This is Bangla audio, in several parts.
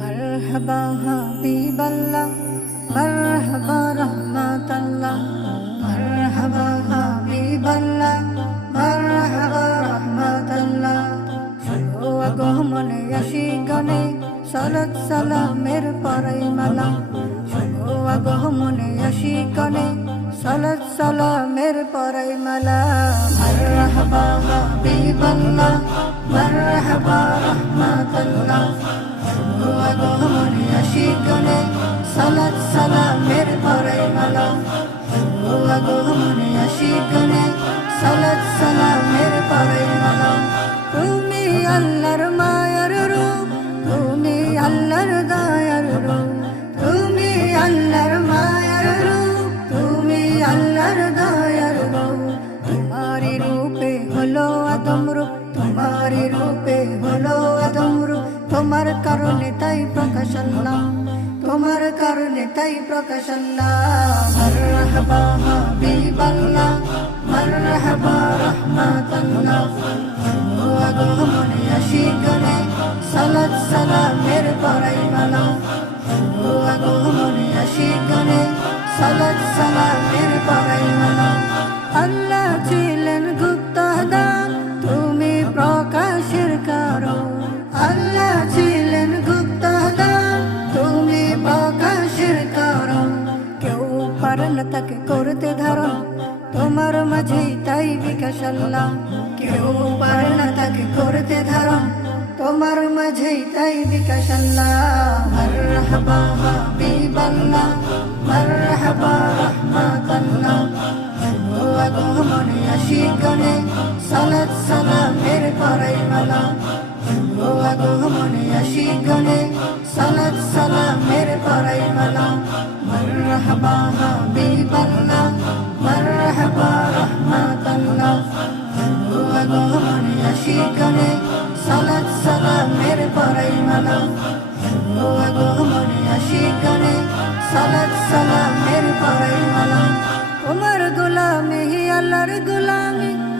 মারহাবা হাবিবাল্লাহ মারহাবা রহমাতাল্লাহ মারহাবা হাবিবাল্লাহ মারহাবা রহমাতাল্লাহ শুরু আগমনে আসি গনে সালাত সালামের পরাই মালা। শুরু আগমনে আসি গনে সালাত সালামের পরাই মালা। মারহাবা হাবিবাল্লাহ মারহাবা রহমাতাল্লাহ আসি গনে সালাত সালামের পরাই মালা। আসি গনে সালাত সালামের কারণে তাই প্রকাশ আল্লাহ তোমার কারণে তাই প্রকাশ আল্লাহ মারহাবা হাবিবাল্লাহ মারহাবা রাহমাতাল্লাহ। আগমনে আসি গনে সালাত সালামের পরাই মালা। আগমনে আসি গনে সালাত সালামের পরাই মালা। আল্লাহ তাকে করতে ধারণ তোমার মাঝেই তাই বিকাশ আল্লাহ কেউ পারে না তাকে করতে ধারণ তোমার মাঝেই তাই বিকাশ আল্লাহ মারহাবা হাবিবাল্লাহ, মারহাবা রাহমাতাল্লাহ। আগমনে আসি সালাত সালামের পরাই মালা। আগমনে আসি সালাত সালামের পরাই মালা।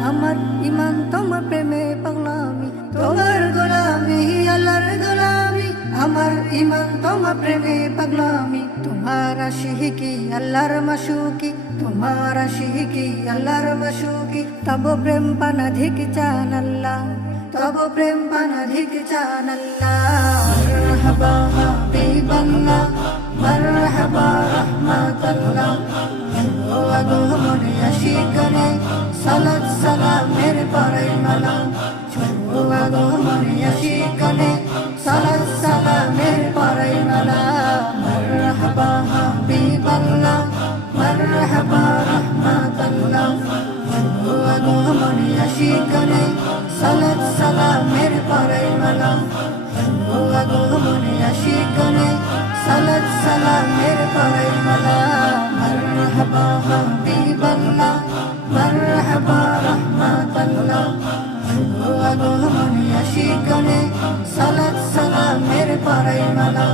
আমার ইমান তোমার প্রেমে পাগলামি তোমার আশিকি, আল্লাহর মাসুকি। তোমার আশিকি, আল্লাহর মাসুকি। তব প্রেম পানাধিক চান আল্লাহ, তব প্রেম পানাধিক চান আল্লাহ। মারহাবা হাবিবাল্লাহ রাহমাতাল্লাহ। ও আগমনে আসি গনে সালাত সালামের পরাই মালা ও আগমনে আসি গনে ও আগমনে আসি গনে সালাত সালামের পরাই মালা ও আগমনে আসি গনে সালাত সালামের পরাই মালা মারহাবা হাবিবাল্লাহ মারহাবা রাহমাতাল্লাহ ও আগমনে আসি গনে সালাত সালামের পরাই মালা